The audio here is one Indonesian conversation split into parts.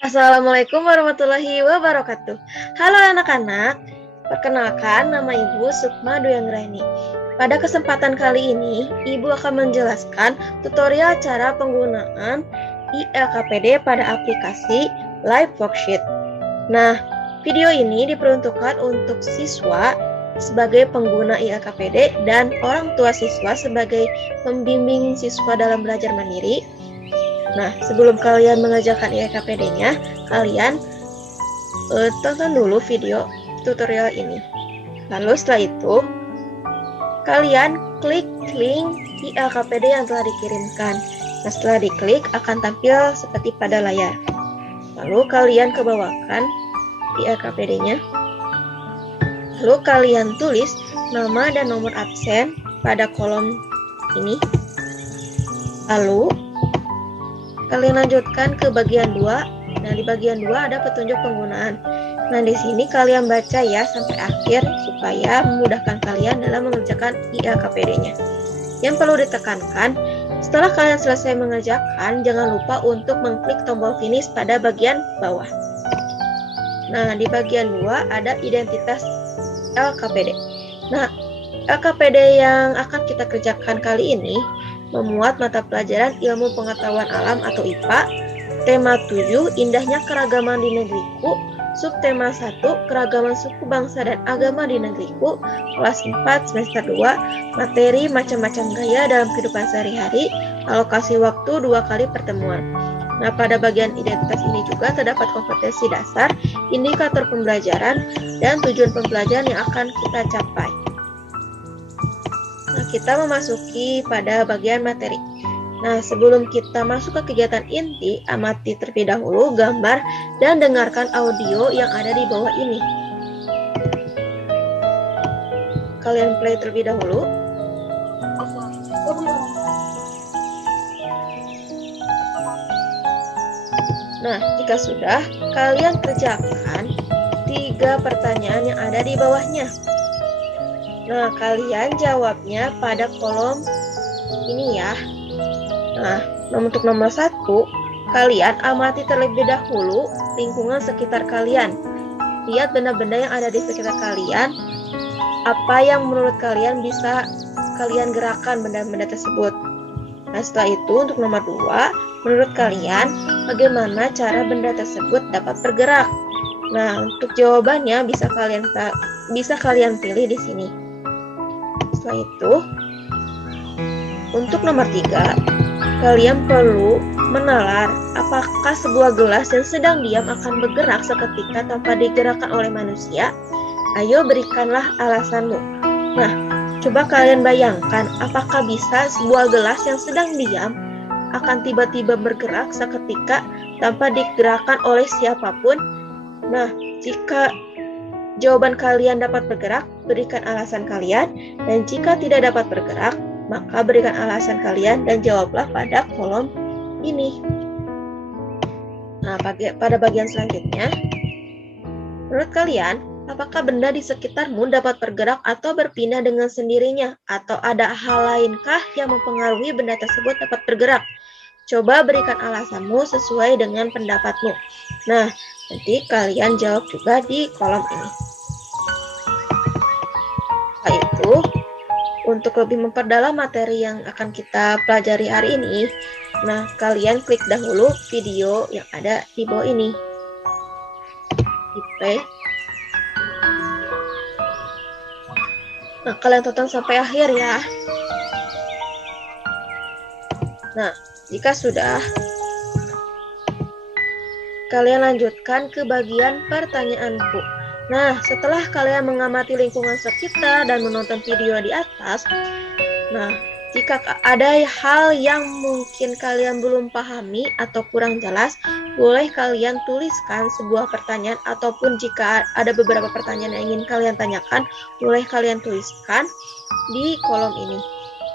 Assalamualaikum warahmatullahi wabarakatuh. Halo anak-anak, perkenalkan nama Ibu Sukma Duyanggraini. Pada kesempatan kali ini, Ibu akan menjelaskan tutorial cara penggunaan ILKPD pada aplikasi Live Worksheet. Nah, video ini diperuntukkan untuk siswa sebagai pengguna ILKPD dan orang tua siswa sebagai pembimbing siswa dalam belajar mandiri. Nah, sebelum kalian mengerjakan ILKPD-nya, kalian tonton dulu video tutorial ini. Lalu setelah itu, kalian klik link ILKPD yang telah dikirimkan. Nah, setelah diklik akan tampil seperti pada layar. Lalu kalian kebawakan ILKPD-nya. Lalu kalian tulis nama dan nomor absen pada kolom ini. Lalu kalian lanjutkan ke bagian 2. Nah, di bagian 2 ada petunjuk penggunaan. Nah, di sini kalian baca ya sampai akhir supaya memudahkan kalian dalam mengerjakan ILKPD-nya. Yang perlu ditekankan, setelah kalian selesai mengerjakan, jangan lupa untuk mengklik tombol finish pada bagian bawah. Nah, di bagian 2 ada identitas LKPD. Nah, LKPD yang akan kita kerjakan kali ini memuat mata pelajaran Ilmu Pengetahuan Alam atau IPA, tema 7 Indahnya Keragaman di Negeriku, subtema 1 Keragaman Suku Bangsa dan Agama di Negeriku, kelas 4 semester 2, materi macam-macam gaya dalam kehidupan sehari-hari, alokasi waktu 2 kali pertemuan. Nah, pada bagian identitas ini juga terdapat kompetensi dasar, indikator pembelajaran, dan tujuan pembelajaran yang akan kita capai. Nah, kita memasuki pada bagian materi. Nah, sebelum kita masuk ke kegiatan inti, amati terlebih dahulu gambar dan dengarkan audio yang ada di bawah ini. Kalian play terlebih dahulu. Nah, jika sudah, kalian kerjakan 3 pertanyaan yang ada di bawahnya. Nah, kalian jawabnya pada kolom ini ya. Nah, untuk nomor 1, kalian amati terlebih dahulu lingkungan sekitar kalian. Lihat benda-benda yang ada di sekitar kalian. Apa yang menurut kalian bisa kalian gerakan benda-benda tersebut. Nah, setelah itu untuk nomor 2, menurut kalian bagaimana cara benda tersebut dapat bergerak? Nah, untuk jawabannya bisa kalian pilih di sini. Setelah itu, untuk nomor 3, kalian perlu menalar apakah sebuah gelas yang sedang diam akan bergerak seketika tanpa digerakkan oleh manusia. Ayo berikanlah alasanmu. Nah, coba kalian bayangkan apakah bisa sebuah gelas yang sedang diam akan tiba-tiba bergerak seketika tanpa digerakkan oleh siapapun. Nah, jika jawaban kalian dapat bergerak, berikan alasan kalian, dan jika tidak dapat bergerak, maka berikan alasan kalian dan jawablah pada kolom ini. Nah, pada bagian selanjutnya, menurut kalian, apakah benda di sekitarmu dapat bergerak atau berpindah dengan sendirinya? Atau ada hal lainkah yang mempengaruhi benda tersebut dapat bergerak? Coba berikan alasanmu sesuai dengan pendapatmu. Nah, nanti kalian jawab juga di kolom ini. Setelah itu, untuk lebih memperdalam materi yang akan kita pelajari hari ini, nah kalian klik dahulu video yang ada di bawah ini. Di play. Nah, kalian tonton sampai akhir ya. Nah, jika sudah, kalian lanjutkan ke bagian pertanyaanku. Nah, setelah kalian mengamati lingkungan sekitar dan menonton video di atas, nah, jika ada hal yang mungkin kalian belum pahami atau kurang jelas, boleh kalian tuliskan sebuah pertanyaan, ataupun jika ada beberapa pertanyaan yang ingin kalian tanyakan, boleh kalian tuliskan di kolom ini.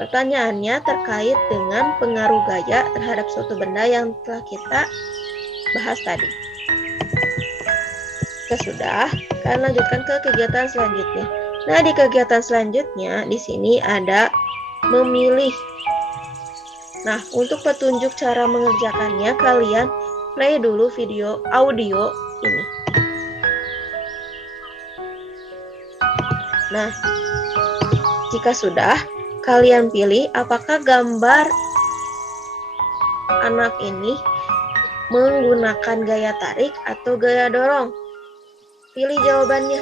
Pertanyaannya terkait dengan pengaruh gaya terhadap suatu benda yang telah kita bahas tadi. Jika sudah, kalian lanjutkan ke kegiatan selanjutnya. Nah, di kegiatan selanjutnya di sini ada memilih. Nah, untuk petunjuk cara mengerjakannya, kalian play dulu audio ini. Nah, jika sudah, kalian pilih apakah gambar anak ini menggunakan gaya tarik atau gaya dorong. Pilih jawabannya.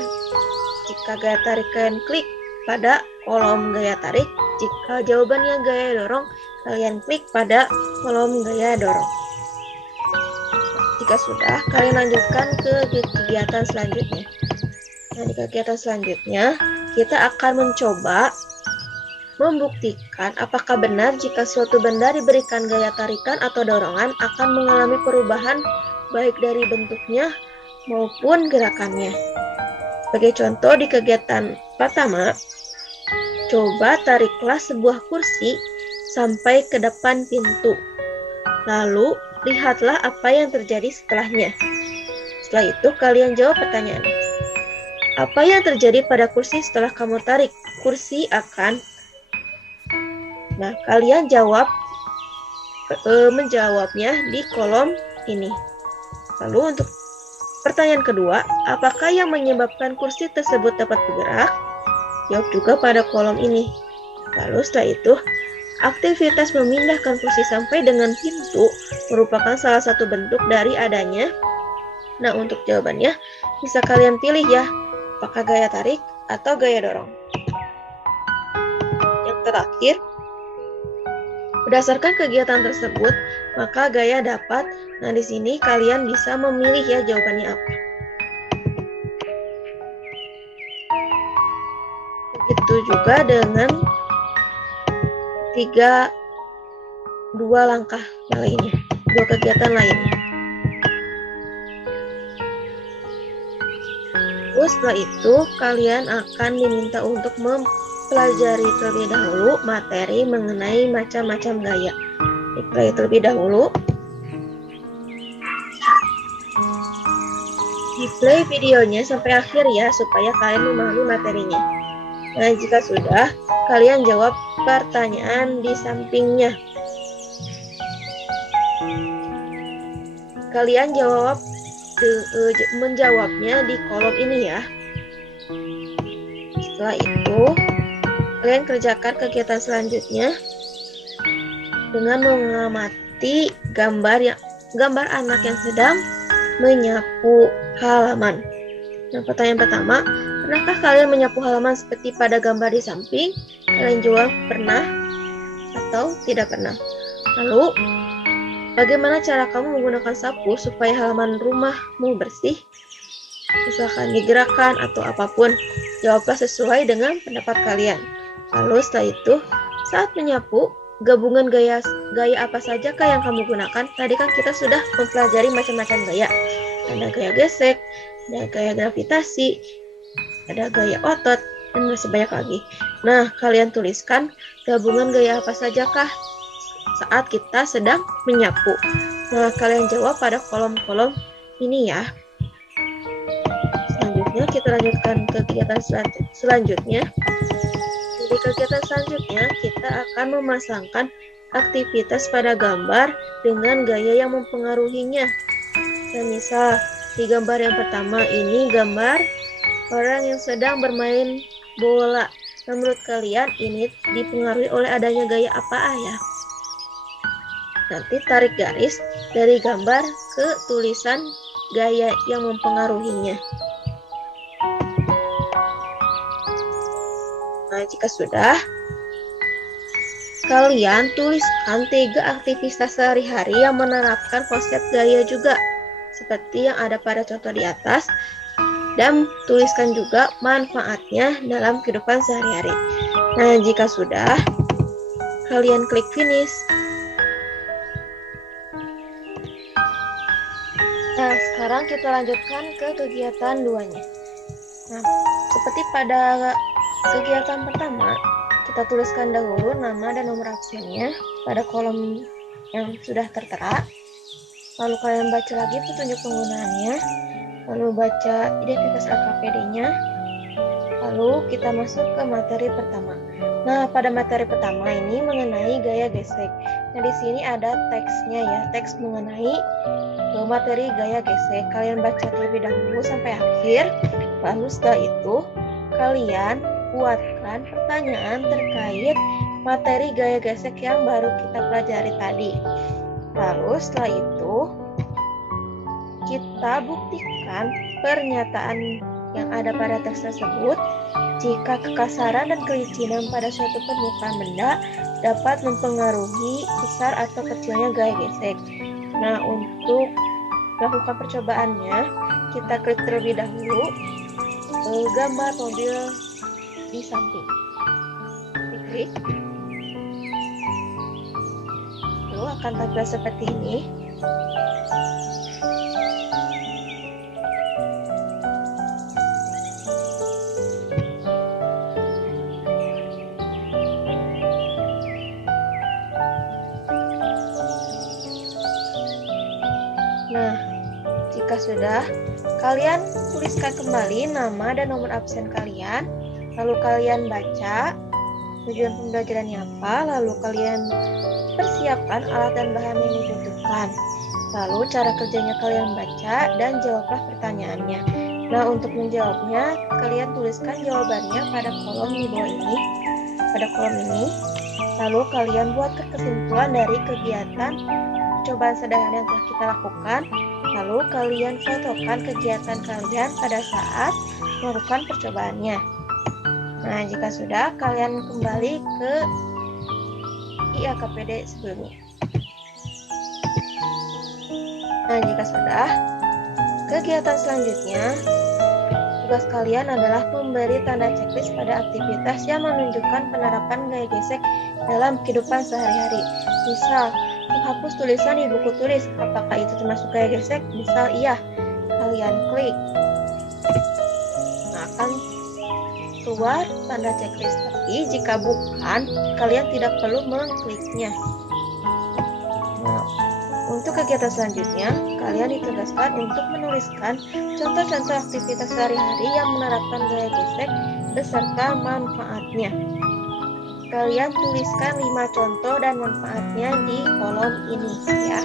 Jika gaya tarik, kalian klik pada kolom gaya tarik. Jika jawabannya gaya dorong, kalian klik pada kolom gaya dorong. Jika sudah, kalian lanjutkan ke kegiatan selanjutnya. Nah, di kegiatan selanjutnya, kita akan mencoba membuktikan apakah benar jika suatu benda diberikan gaya tarikan atau dorongan akan mengalami perubahan baik dari bentuknya maupun gerakannya. Sebagai contoh di kegiatan pertama, coba tariklah sebuah kursi sampai ke depan pintu. Lalu, lihatlah apa yang terjadi setelahnya. Setelah itu, kalian jawab pertanyaan. Apa yang terjadi pada kursi setelah kamu tarik? Kursi akan... Nah, kalian menjawabnya di kolom ini. Lalu untuk pertanyaan kedua, apakah yang menyebabkan kursi tersebut dapat bergerak? Jawab juga pada kolom ini. Lalu setelah itu, aktivitas memindahkan kursi sampai dengan pintu merupakan salah satu bentuk dari adanya. Nah, untuk jawabannya bisa kalian pilih ya, apakah gaya tarik atau gaya dorong. Yang terakhir, berdasarkan kegiatan tersebut, maka gaya dapat. Nah, di sini kalian bisa memilih ya jawabannya apa. Begitu juga dengan dua langkah lainnya, dua kegiatan lainnya. Terus setelah itu, kalian akan diminta untuk mempelajari terlebih dahulu materi mengenai macam-macam gaya. Dipelajari terlebih dahulu. Di-play videonya sampai akhir ya, supaya kalian memahami materinya. Nah, jika sudah, kalian jawab pertanyaan di sampingnya. Kalian menjawabnya di kolom ini ya. Setelah itu, kalian kerjakan kegiatan selanjutnya dengan mengamati gambar anak yang sedang menyapu halaman. Nah, pertanyaan pertama, pernahkah kalian menyapu halaman seperti pada gambar di samping? Kalian jawab pernah atau tidak pernah. Lalu, bagaimana cara kamu menggunakan sapu supaya halaman rumahmu bersih? Misalkan digerakkan atau apapun, jawablah sesuai dengan pendapat kalian. Lalu setelah itu, saat menyapu, gabungan gaya apa saja kah yang kamu gunakan? Tadi kan kita sudah mempelajari macam-macam gaya. Ada gaya gesek, ada gaya gravitasi, ada gaya otot, dan masih banyak lagi. Nah, kalian tuliskan gabungan gaya apa saja kah saat kita sedang menyapu. Nah, kalian jawab pada kolom-kolom ini ya. Selanjutnya kita lanjutkan kegiatan selanjutnya. Di kegiatan selanjutnya kita akan memasangkan aktivitas pada gambar dengan gaya yang mempengaruhinya. Nah, misal di gambar yang pertama ini gambar orang yang sedang bermain bola. Nah, menurut kalian ini dipengaruhi oleh adanya gaya apa ya? Nanti tarik garis dari gambar ke tulisan gaya yang mempengaruhinya. Nah, jika sudah, kalian tuliskan 3 aktivitas sehari-hari yang menerapkan konsep gaya juga, seperti yang ada pada contoh di atas, dan tuliskan juga manfaatnya dalam kehidupan sehari-hari. Nah, jika sudah, kalian klik finish. Nah, sekarang kita lanjutkan ke kegiatan 2-nya. Nah, seperti pada kegiatan pertama, kita tuliskan dahulu nama dan nomor absennya pada kolom yang sudah tertera. Lalu kalian baca lagi petunjuk penggunaannya, lalu baca identitas LKPD-nya, lalu kita masuk ke materi pertama. Nah, pada materi pertama ini mengenai gaya gesek. Nah, di sini ada teksnya ya, teks mengenai materi gaya gesek. Kalian baca terlebih dahulu sampai akhir, lalu setelah itu kalian buatkan pertanyaan terkait materi gaya gesek yang baru kita pelajari tadi. Lalu setelah itu kita buktikan pernyataan yang ada pada teks tersebut jika kekasaran dan kelicinan pada suatu permukaan benda dapat mempengaruhi besar atau kecilnya gaya gesek. Nah, untuk melakukan percobaannya, kita klik terlebih dahulu gambar mobil di samping. Diklik. Lalu akan tampil seperti ini. Nah, jika sudah, kalian tuliskan kembali nama dan nomor absen kalian, lalu kalian baca tujuan pembelajarannya apa, lalu kalian persiapkan alat dan bahan yang dibutuhkan. Lalu cara kerjanya kalian baca dan jawablah pertanyaannya. Nah, untuk menjawabnya, kalian tuliskan jawabannya pada kolom di bawah ini, pada kolom ini. Lalu kalian buatkan kesimpulan dari kegiatan percobaan sederhana yang telah kita lakukan. Lalu kalian fotokan kegiatan kalian pada saat melakukan percobaannya. Nah, jika sudah, kalian kembali ke IAKPD sebelumnya. Nah, jika sudah, kegiatan selanjutnya, tugas kalian adalah memberi tanda checklist pada aktivitas yang menunjukkan penerapan gaya gesek dalam kehidupan sehari-hari. Misal, menghapus tulisan di buku tulis. Apakah itu termasuk gaya gesek? Misal iya, kalian klik. Nah, akan keluar tanda checklist. Tapi jika bukan, kalian tidak perlu mengkliknya. Nah, untuk kegiatan selanjutnya, kalian ditugaskan untuk menuliskan contoh-contoh aktivitas sehari-hari yang menerapkan gaya gesek beserta manfaatnya. Kalian tuliskan 5 contoh dan manfaatnya di kolom ini ya.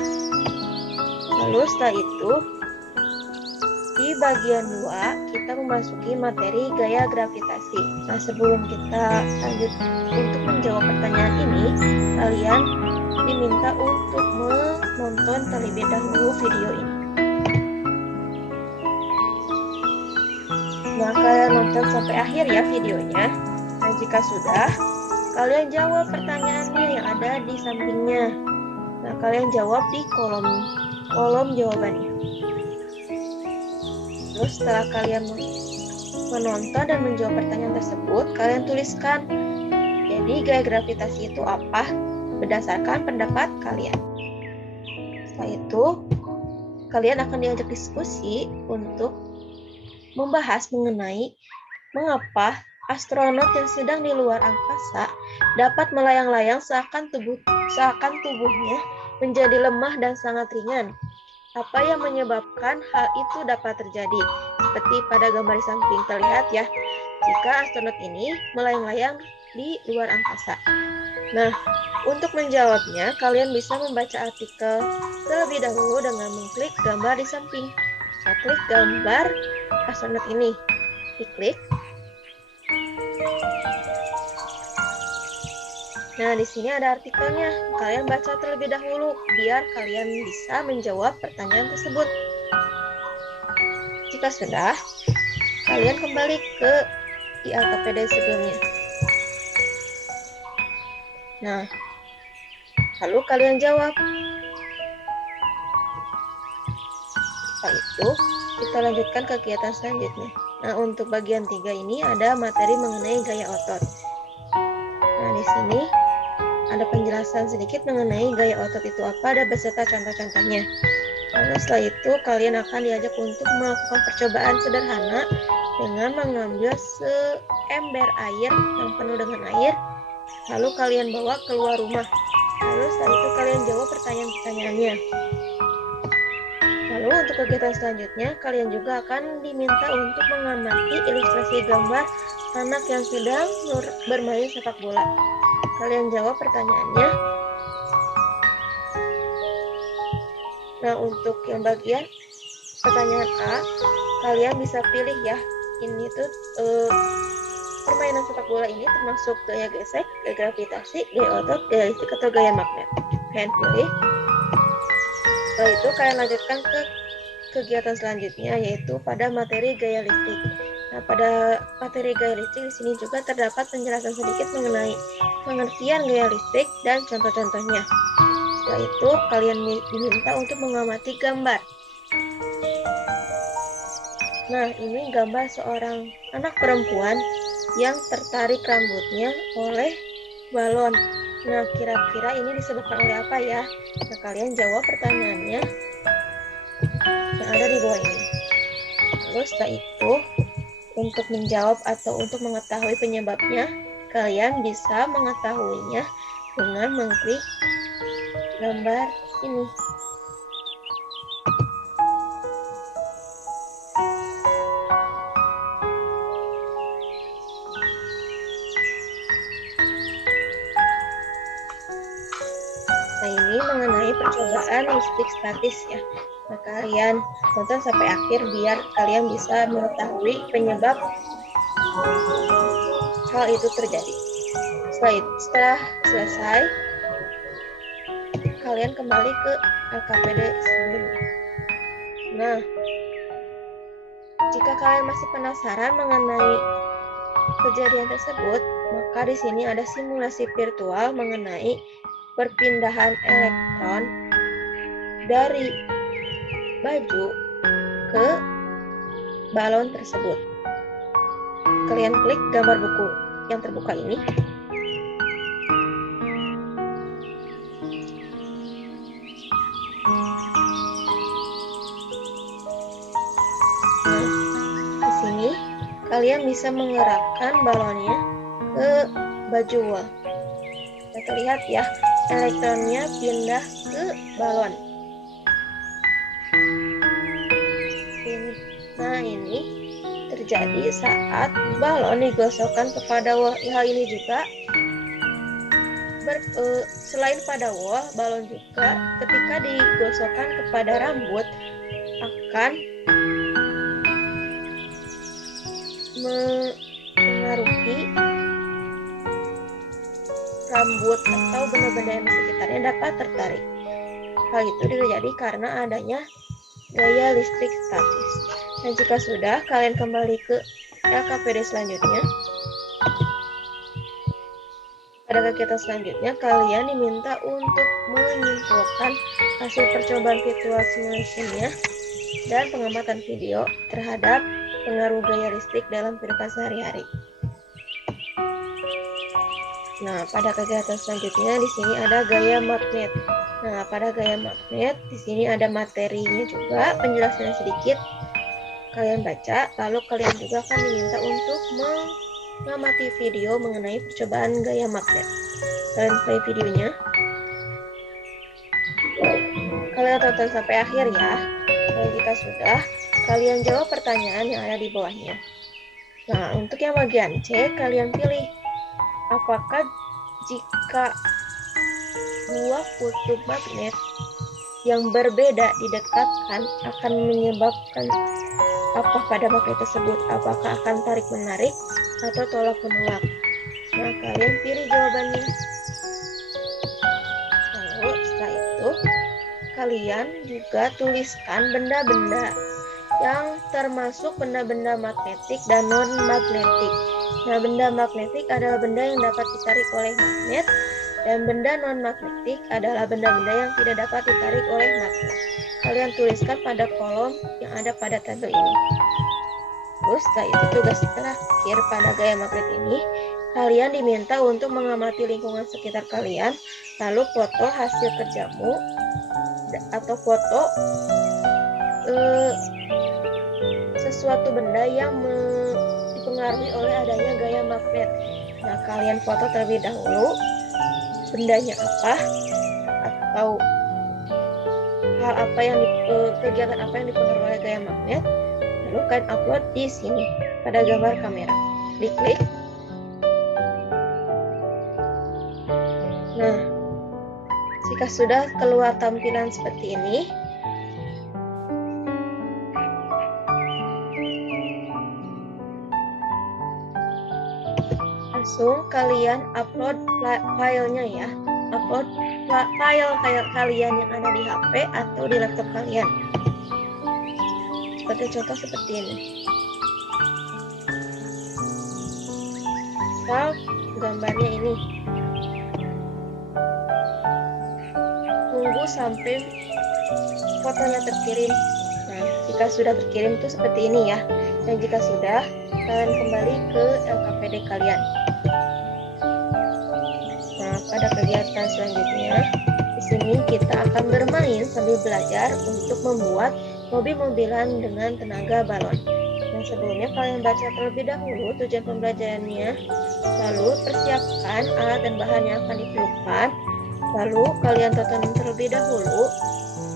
Lalu setelah itu, di bagian 2 kita memasuki materi gaya gravitasi. Nah, sebelum kita lanjut untuk menjawab pertanyaan ini, kalian diminta untuk menonton terlebih dahulu video ini. Nah, kalian nonton sampai akhir ya videonya. Nah, jika sudah, kalian jawab pertanyaannya yang ada di sampingnya. Nah, kalian jawab di kolom jawabannya. Terus setelah kalian menonton dan menjawab pertanyaan tersebut, kalian tuliskan, jadi gaya gravitasi itu apa berdasarkan pendapat kalian. Setelah itu, kalian akan diajak diskusi untuk membahas mengenai mengapa astronot yang sedang di luar angkasa dapat melayang-layang seakan tubuhnya menjadi lemah dan sangat ringan. Apa yang menyebabkan hal itu dapat terjadi? Seperti pada gambar di samping terlihat ya, jika astronot ini melayang-layang di luar angkasa. Nah, untuk menjawabnya, kalian bisa membaca artikel terlebih dahulu dengan mengklik gambar di samping. Nah, klik gambar astronot ini, diklik. Nah, di sini ada artikelnya. Kalian baca terlebih dahulu biar kalian bisa menjawab pertanyaan tersebut. Jika sudah, kalian kembali ke IAKPD sebelumnya. Nah, lalu kalian jawab. Setelah itu, kita lanjutkan kegiatan selanjutnya. Nah, untuk bagian 3 ini ada materi mengenai gaya otot. Nah, di sini ada penjelasan sedikit mengenai gaya otot itu apa dan beserta contoh-contohnya. Lalu setelah itu kalian akan diajak untuk melakukan percobaan sederhana dengan mengambil seember air yang penuh dengan air, lalu kalian bawa keluar rumah. Lalu setelah itu kalian jawab pertanyaan-pertanyaannya. Lalu untuk kegiatan selanjutnya, kalian juga akan diminta untuk mengamati ilustrasi gambar anak yang sedang bermain sepak bola. Kalian jawab pertanyaannya. Nah, untuk yang bagian pertanyaan A, kalian bisa pilih ya. Ini tuh permainan sepak bola ini termasuk gaya gesek, gaya gravitasi, gaya otot, gaya listrik, atau gaya magnet. Kalian pilih. Setelah itu kalian lanjutkan ke kegiatan selanjutnya, yaitu pada materi gaya listrik. Nah, pada materi gaya listrik di sini juga terdapat penjelasan sedikit mengenai pengertian gaya listrik dan contoh-contohnya. Setelah itu, kalian diminta untuk mengamati gambar. Nah, ini gambar seorang anak perempuan yang tertarik rambutnya oleh balon. Nah, kira-kira ini disebabkan oleh apa ya? Nah, kalian jawab pertanyaannya yang ada di bawah ini. Lalu setelah itu, untuk menjawab atau untuk mengetahui penyebabnya, kalian bisa mengetahuinya dengan mengklik gambar ini. Nah, ini mengenai percobaan listrik statis ya. Nah, kalian tonton sampai akhir biar kalian bisa mengetahui penyebab hal itu terjadi. Setelah selesai, kalian kembali ke LKPD sebelumnya. Nah, jika kalian masih penasaran mengenai kejadian tersebut, maka di sini ada simulasi virtual mengenai perpindahan elektron dari baju ke balon tersebut. Kalian klik gambar buku yang terbuka ini. Nah, di sini kalian bisa menggerakkan balonnya ke baju wol. Nah, terlihat ya, elektronnya pindah ke balon. Nah, ini terjadi saat balon digosokkan kepada wol. Hal ini juga selain pada wol, balon juga ketika digosokkan kepada rambut akan mengaruhi rambut atau benda-benda yang di sekitarnya dapat tertarik. Hal itu terjadi karena adanya gaya listrik statis. Dan jika sudah, kalian kembali ke LKPD selanjutnya. Pada kegiatan selanjutnya, kalian diminta untuk menyimpulkan hasil percobaan virtual simulation-nya dan pengamatan video terhadap pengaruh gaya listrik dalam kehidupan sehari-hari. Nah, pada kegiatan selanjutnya di sini ada gaya magnet. Nah, pada gaya magnet di sini ada materinya juga, penjelasannya sedikit. Kalian baca, lalu kalian juga akan diminta untuk mengamati video mengenai percobaan gaya magnet. Kalian play videonya. Kalian tonton sampai akhir ya. Dan jika sudah, kalian jawab pertanyaan yang ada di bawahnya. Nah, untuk yang bagian C, kalian pilih apakah jika dua kutub magnet yang berbeda didekatkan akan menyebabkan apa pada magnet tersebut? Apakah akan tarik-menarik atau tolak-menolak? Nah, kalian pilih jawabannya. Lalu setelah itu, kalian juga tuliskan benda-benda yang termasuk benda-benda magnetik dan non-magnetik. Nah, benda magnetik adalah benda yang dapat ditarik oleh magnet, dan benda non-magnetik adalah benda-benda yang tidak dapat ditarik oleh magnet. Kalian tuliskan pada kolom yang ada pada tabel ini. Terus setelah itu tugas terakhir pada gaya magnet ini, kalian diminta untuk mengamati lingkungan sekitar kalian, lalu foto hasil kerjamu atau foto sesuatu benda yang dipengaruhi oleh adanya gaya magnet. Nah, kalian foto terlebih dahulu bendanya apa atau hal apa yang kegiatan apa yang dipengaruhi oleh gaya magnet, lalu kalian upload di sini pada gambar kamera. Diklik. Nah, jika sudah keluar tampilan seperti ini, langsung kalian upload filenya ya. Upload file kalian yang ada di HP atau di laptop kalian. Seperti contoh seperti ini. Misal gambarnya ini. Tunggu sampai fotonya terkirim. Nah, jika sudah terkirim itu seperti ini ya. Dan jika sudah, kalian kembali ke LKPD kalian. Nah, pada kegiatan selanjutnya, di sini kita akan bermain sambil belajar untuk membuat mobil-mobilan dengan tenaga balon. Nah, sebelumnya kalian baca terlebih dahulu tujuan pembelajarannya, lalu persiapkan alat dan bahan yang akan diperlukan, lalu kalian tonton terlebih dahulu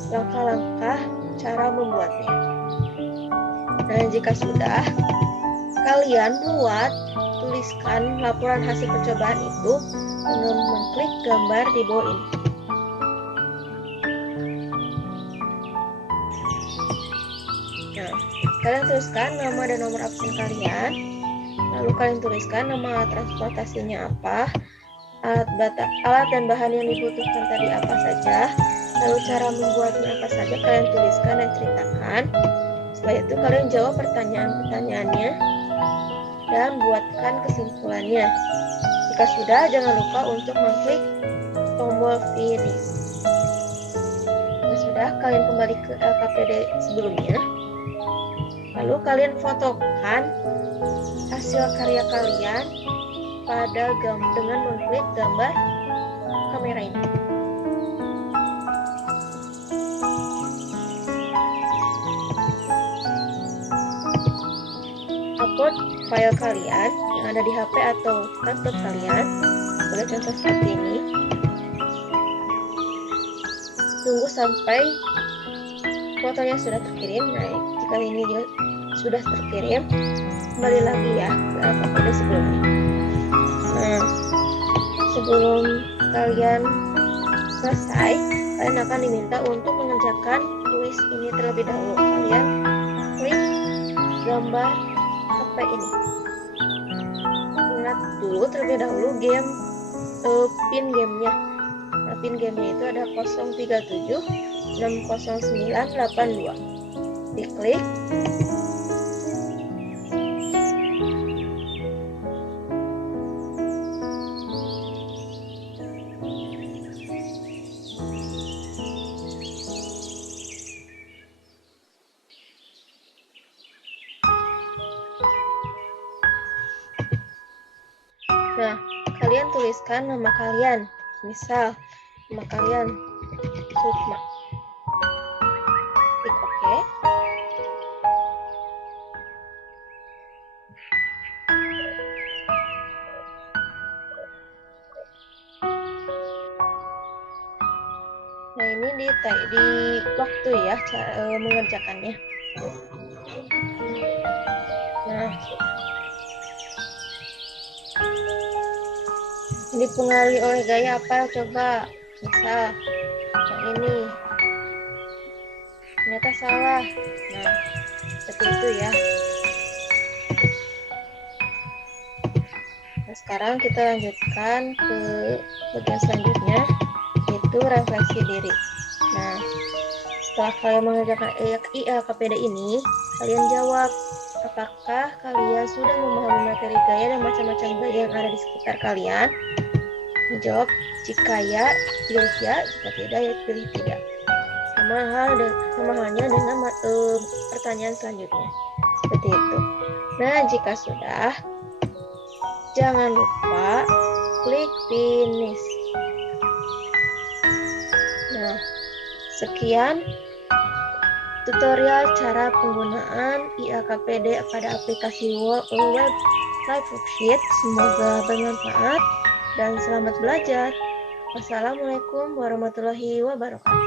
langkah-langkah cara membuatnya. Nah, jika sudah, kalian tuliskan laporan hasil percobaan itu dengan mengklik gambar di bawah ini. Nah, kalian tuliskan nama dan nomor absen kalian, lalu kalian tuliskan nama alat transportasinya apa, alat dan bahan yang dibutuhkan tadi apa saja, lalu cara membuatnya apa saja kalian tuliskan dan ceritakan. Setelah itu kalian jawab pertanyaan-pertanyaannya dan buatkan kesimpulannya. Jika sudah, jangan lupa untuk mengklik tombol finish. Jika sudah, kalian kembali ke LKPD sebelumnya. Lalu kalian fotokan hasil karya kalian dengan mengklik gambar kamera ini. Upload file kalian yang ada di HP atau laptop kalian. Boleh contoh seperti ini. Tunggu sampai fotonya sudah terkirim. Nah, jika ini sudah terkirim, kembali lagi ya ke LKPD sebelumnya. Nah, sebelum kalian selesai, kalian akan diminta untuk mengerjakan tulis ini terlebih dahulu. Kalian klik gambar HP ini. Ingat dulu terlebih dahulu pin gamenya. Nah, pin gamenya itu ada 037 60982. Diklik. Nah, kalian tuliskan nama kalian. Misal, nama kalian Sukma. Klik OK. Nah, ini di waktu ya cara mengerjakannya. Nah, dipengaruhi oleh gaya apa? Coba, misal yang ini ternyata salah. Nah, seperti itu ya. Nah, sekarang kita lanjutkan ke bagian selanjutnya, yaitu refleksi diri. Nah, setelah kalian mengerjakan LKPD ini, kalian jawab apakah kalian sudah memahami materi gaya dan macam-macam gaya yang ada di sekitar kalian. Menjawab jika ya, pilih ya, jika tidak ya pilih tidak. Sama halnya dengan pertanyaan selanjutnya. Seperti itu. Nah, jika sudah, jangan lupa klik finish. Nah, sekian tutorial cara penggunaan LKPD pada aplikasi web Live Worksheet. Semoga bermanfaat dan selamat belajar. Wassalamualaikum warahmatullahi wabarakatuh.